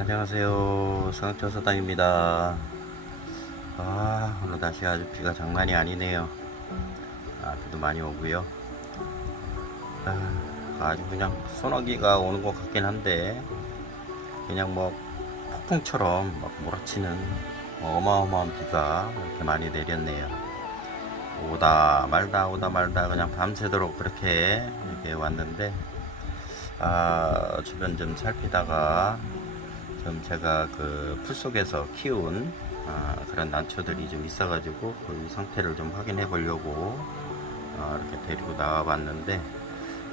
안녕하세요. 성학조사당입니다. 아, 오늘 날씨 아주 비가 장난이 아니네요. 아, 비도 많이 오고요. 아, 아주 그냥 소나기가 오는 것 같긴 한데, 그냥 뭐 폭풍처럼 막 몰아치는 어마어마한 비가 이렇게 많이 내렸네요. 오다 말다 오다 말다 그냥 밤새도록 그렇게 이렇게 왔는데, 아, 주변 좀 살피다가 좀 제가 그 풀 속에서 키운 아, 그런 난초들이 좀 있어가지고 그 상태를 좀 확인해 보려고 아, 이렇게 데리고 나와 봤는데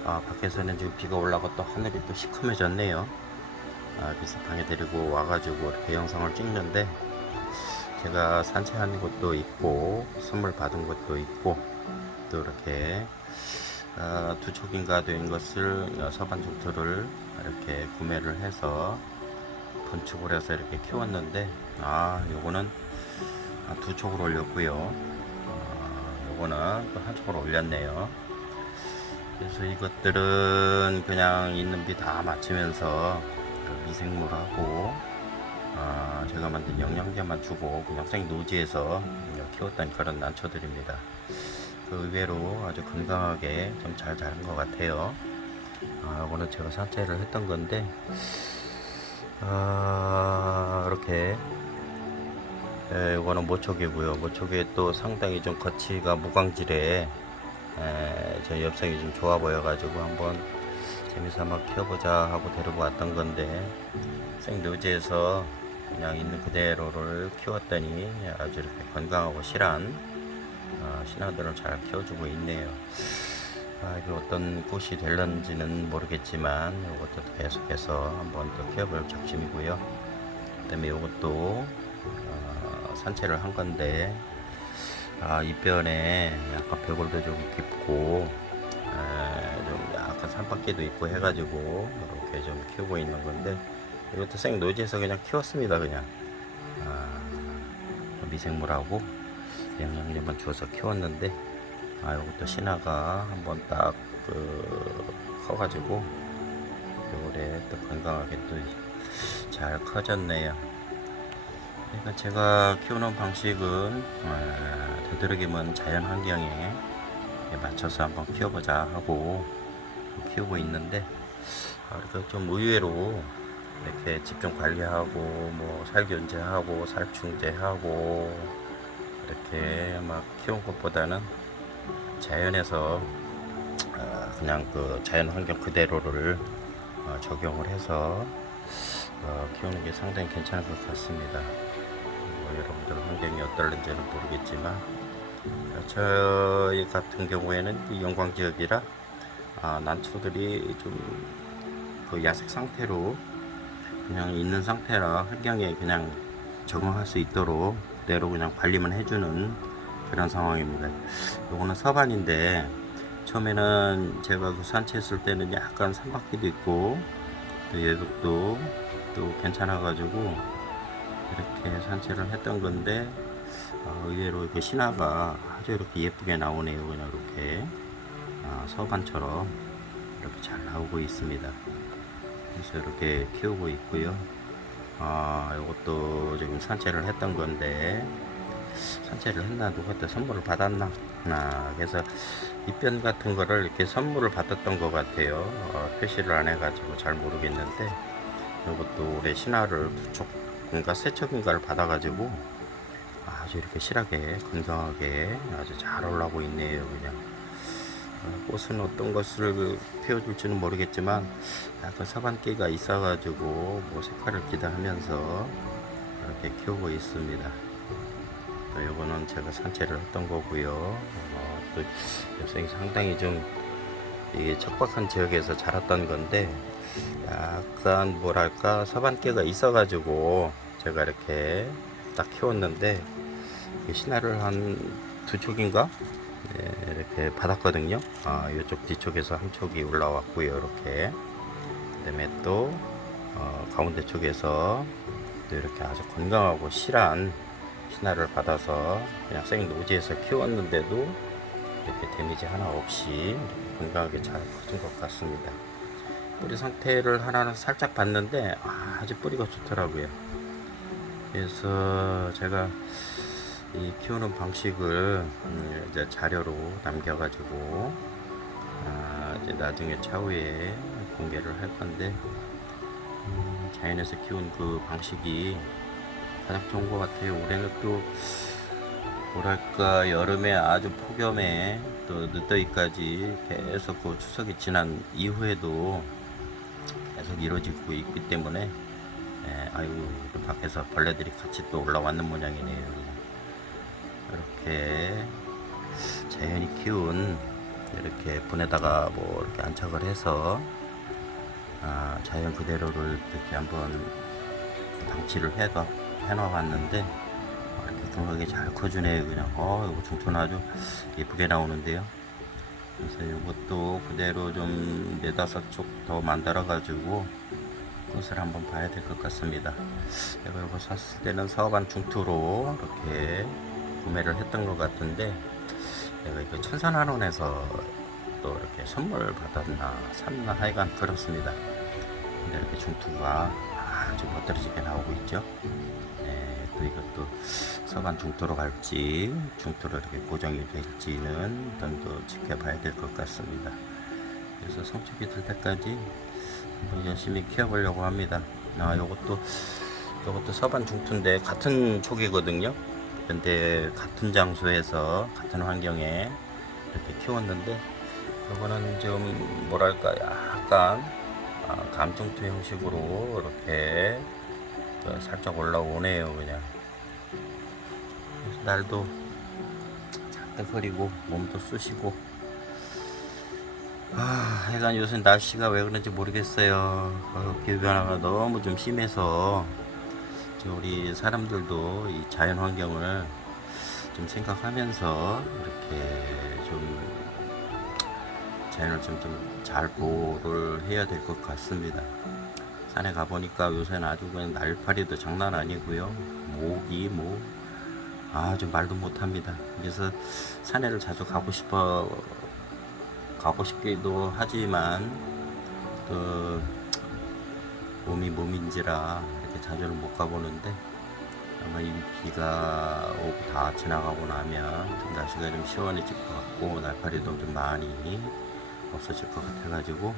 아, 밖에서는 지금 비가 올라고 또 하늘이 또 시커매졌네요. 아, 그래서 방에 데리고 와가지고 이렇게 영상을 찍는데 제가 산책하는 곳도 있고 선물 받은 것도 있고 또 이렇게 아, 두 촉인가 된 것을 서반죽토를 이렇게 구매를 해서 건축을 해서 이렇게 키웠는데 아 요거는 아, 두 촉을 올렸고요. 아, 요거는 또 한 촉을 올렸네요. 그래서 이것들은 그냥 있는 비 다 맞추면서 그 미생물하고 아, 제가 만든 영양제만 주고 그냥 생 노지에서 키웠던 그런 난초들입니다. 그 의외로 아주 건강하게 좀 잘 자란 것 같아요. 아, 이거는 제가 산책을 했던 건데 아, 이렇게 예, 이거는 모촉이고요. 모촉이 또 상당히 좀 거치가 무광질에 에, 저 엽성이 좀 좋아 보여가지고 한번 재미삼아 키워보자 하고 데리고 왔던 건데 생노지에서 그냥 있는 그대로를 키웠더니 아주 이렇게 건강하고 실한 어, 신화들을 잘 키워주고 있네요. 아, 이게 어떤 꽃이 될런지는 모르겠지만 이것도 계속해서 한번 더 키워볼 작심이고요. 그 다음에 이것도 어, 산채를 한 건데 아, 잎변에 약간 벽골도 좀 깊고 에, 좀 약간 산밖에도 있고 해가지고 이렇게 좀 키우고 있는 건데 이것도 생 노지에서 그냥 키웠습니다 그냥 아, 미생물하고 영양제만 주어서 키웠는데 아, 이것도 신화가 한번 딱, 그, 커가지고, 겨울에 또 건강하게 또 잘 커졌네요. 그러니까 제가 키우는 방식은, 아, 되도록이면 자연 환경에 맞춰서 한번 키워보자 하고 키우고 있는데, 아, 이렇게 좀 의외로 이렇게 집중 관리하고, 뭐, 살균제하고, 살충제하고, 이렇게 막 키운 것보다는 자연에서 어, 그냥 그 자연 환경 그대로를 어, 적용을 해서 어, 키우는 게 상당히 괜찮을 것 같습니다. 뭐 여러분들 환경이 어떨는지는 모르겠지만 어, 저희 같은 경우에는 이 영광 지역이라 아, 난초들이 좀 그 야색 상태로 그냥 있는 상태라 환경에 그냥 적응할 수 있도록 그대로 그냥 관리만 해주는 그런 상황입니다. 요거는 서반인데 처음에는 제가 그 산책했을 때는 약간 산바퀴도 있고 또 예독도 또 괜찮아가지고 이렇게 산책을 했던 건데 어, 의외로 이렇게 신화가 아주 이렇게 예쁘게 나오네요. 그냥 이렇게 아, 서반처럼 이렇게 잘 나오고 있습니다. 그래서 이렇게 키우고 있고요. 아, 이것도 지금 산책을 했던 건데 산책을 했나 누구한테 선물을 받았나. 아, 그래서 입변 같은 거를 이렇게 선물을 받았던 것 같아요. 어, 표시를 안 해가지고 잘 모르겠는데 이것도 올해 신화를 두촉인가 세척인가를 받아가지고 아주 이렇게 실하게 건강하게 아주 잘 올라오고 있네요 그냥. 어, 꽃은 어떤 것을 피워줄지는 모르겠지만 약간 사반기가 있어가지고 뭐 색깔을 기대하면서 이렇게 키우고 있습니다. 또 요거는 제가 산책을 했던 거고요. 어, 또 엽생이 상당히 좀 이게 척박한 지역에서 자랐던 건데 약간 뭐랄까 서반기가 있어가지고 제가 이렇게 딱 키웠는데 이 신화를 한 두 촉인가 네, 이렇게 받았거든요. 아, 이쪽 뒤쪽에서 한 촉이 올라왔고요. 이렇게 그다음에 또 어, 가운데 쪽에서 또 이렇게 아주 건강하고 실한 신화를 받아서 그냥 생 노지에서 키웠는데도 이렇게 데미지 하나 없이 건강하게 잘 커진 것 같습니다. 뿌리 상태를 하나는 살짝 봤는데 아, 아주 뿌리가 좋더라고요. 그래서 제가 이 키우는 방식을 음, 이제 자료로 남겨가지고 아, 이제 나중에 차후에 공개를 할 건데 음, 자연에서 키운 그 방식이 가장 좋은 것 같아요. 올해는 또 뭐랄까 여름에 아주 폭염에 또 늦더위까지 계속 그 추석이 지난 이후에도 계속 이루어지고 있기 때문에 예, 아이고 또 밖에서 벌레들이 같이 또 올라왔는 모양이네요. 이렇게 자연이 키운 이렇게 분에다가 뭐 이렇게 안착을 해서 아, 자연 그대로를 이렇게 한번 방치를 해도 해놔봤는데 아, 이렇게 건강하게 잘 커주네요 그냥. 어 이거 중토는 아주 예쁘게 나오는데요. 그래서 이것도 그대로 좀 네다섯 쪽 더 만들어 가지고 꽃을 한번 봐야 될 것 같습니다. 제가 이거 샀을 때는 사업한 중투로 이렇게 구매를 했던 것 같은데 내가 이거 천산한원에서 또 이렇게 선물 받았나 샀나 하여간 그렇습니다. 근데 이렇게 중투가 아주 멋들어지게 나오고 있죠? 네, 또 이것도 서반 중투로 갈지 중투로 이렇게 고정이 될지는 일단 또 지켜봐야 될 것 같습니다. 그래서 성적이 들 때까지 한번 열심히 키워보려고 합니다. 아 요것도 요것도 서반 중투인데 같은 초기거든요. 근데 같은 장소에서 같은 환경에 이렇게 키웠는데 이거는 좀 뭐랄까 약간 아, 감정투 형식으로 이렇게 그 살짝 올라오네요 그냥. 날도 잔뜩 흐리고 몸도 쑤시고. 아 하여간 요새 날씨가 왜 그런지 모르겠어요. 어, 기후변화가 너무 좀 심해서 우리 사람들도 이 자연 환경을 좀 생각하면서 이렇게 좀 자연을 좀 좀 잘 보호를 해야 될 것 같습니다. 산에 가보니까 요새는 아주 그냥 날파리도 장난 아니고요. 모기 뭐 아주 말도 못합니다. 그래서 산에를 자주 가고 싶어 가고 싶기도 하지만 그 몸이 몸인지라 이렇게 자주는 못 가보는데 아마 이 비가 오고 다 지나가고 나면 좀 날씨가 좀 시원해질 것 같고 날파리도 좀 많이 없어질 것 같아가지고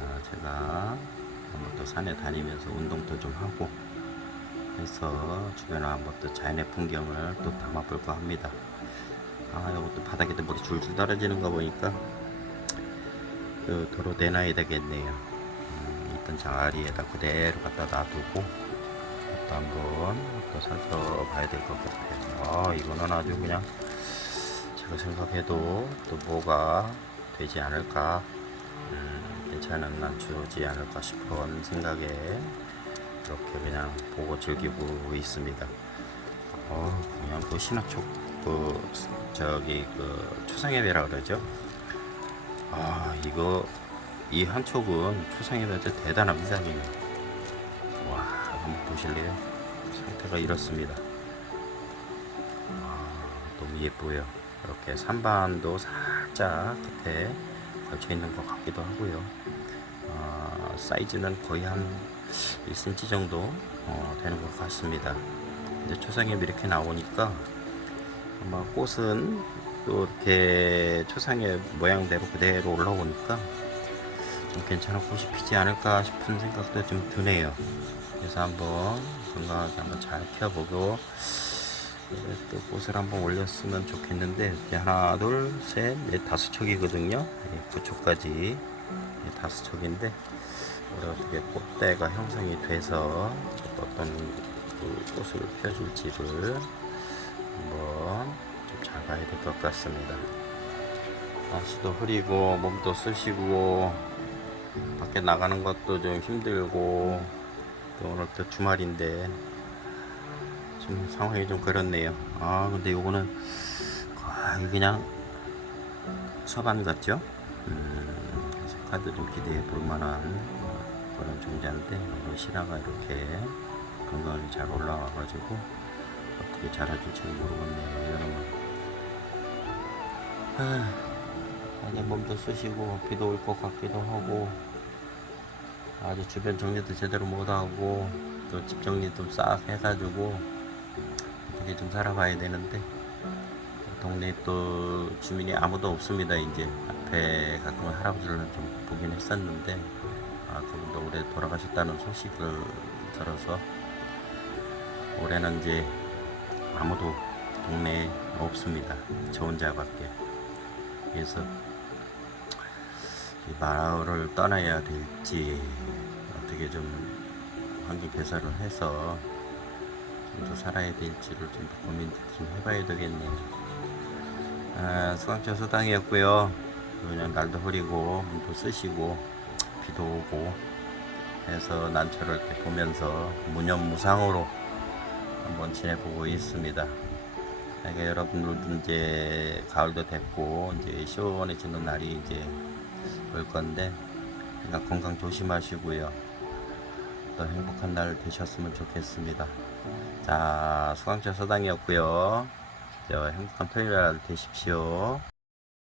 아, 제가 한번 또 산에 다니면서 운동도 좀 하고 해서 주변에 한번 또 자연의 풍경을 또 담아볼까 합니다. 아, 이것도 바닥에도 물이 줄줄 떨어지는 거 보니까 그 도로 내놔야 되겠네요. 음, 있던 장아리에다 그대로 갖다 놔두고 또 한번 또 살펴봐야 될 것 같아요. 아, 이거는 아주 그냥 제가 생각해도 또 뭐가 되지 않을까, 음, 괜찮은 난주지 않을까 싶은 생각에 이렇게 그냥 보고 즐기고 있습니다. 어, 그냥 그 신화촉 그 저기 그 초상예배라 그러죠. 아, 이거 이 한 촉은 초상예배 아주 대단합니다. 그냥. 와, 한번 보실래요? 상태가 이렇습니다. 아, 너무 예뻐요. 이렇게 산반도 살 짝 끝에 걸쳐 있는 것 같기도 하고요. 아, 사이즈는 거의 한 1cm 정도 어, 되는 것 같습니다. 근데 초상엽이 이렇게 나오니까 아마 꽃은 또 이렇게 초상엽 모양대로 그대로 올라오니까 좀 괜찮은 꽃이 피지 않을까 싶은 생각도 좀 드네요. 그래서 한번 건강하게 한번 잘 키워보고 네, 또 꽃을 한번 올렸으면 좋겠는데 하나 둘셋넷 다섯 촉이거든요. 네, 구 촉까지 네, 다섯 촉인데 올해 어떻게 꽃대가 형성이 돼서 어떤 그 꽃을 펴줄지를 한번 좀 잘 봐야 될 것 같습니다. 날씨도 흐리고 몸도 쑤시고 밖에 나가는 것도 좀 힘들고 또 오늘 또 주말인데 좀 상황이 좀 그렇네요. 아 근데 요거는 거의 그냥 서반 같죠? 음, 색깔도 좀 기대해 볼 만한 어, 그런 종자인데 이거 신화가 이렇게 건강히 잘 올라와가지고 어떻게 자라줄지 모르겠네요. 여러분. 아, 아니 몸도 쑤시고 비도 올 것 같기도 하고 아주 주변 정리도 제대로 못하고 또 집 정리 좀 싹 해가지고 어떻게 좀 살아봐야 되는데 동네 또 주민이 아무도 없습니다. 이제 앞에 가끔은 할아버지를 좀 보긴 했었는데 아 그분도 올해 돌아가셨다는 소식을 들어서 올해는 이제 아무도 동네에 없습니다. 저 혼자밖에. 그래서 이 마을을 떠나야 될지 어떻게 좀 환경 개설을 해서 좀더 살아야 될지를 좀더 고민 좀 해봐야 되겠네요. 아, 수강철 수당이었고요. 그냥 날도 흐리고 눈도 쓰시고 비도 오고 해서 난초를 이렇게 보면서 무념무상으로 한번 지내보고 있습니다. 그러니까 여러분들도 이제 가을도 됐고 이제 시원해지는 날이 이제 올 건데 그냥 건강 조심하시고요. 또 행복한 날 되셨으면 좋겠습니다. 자, 수강철 서당이었고요. 저 행복한 토요일 날 되십시오.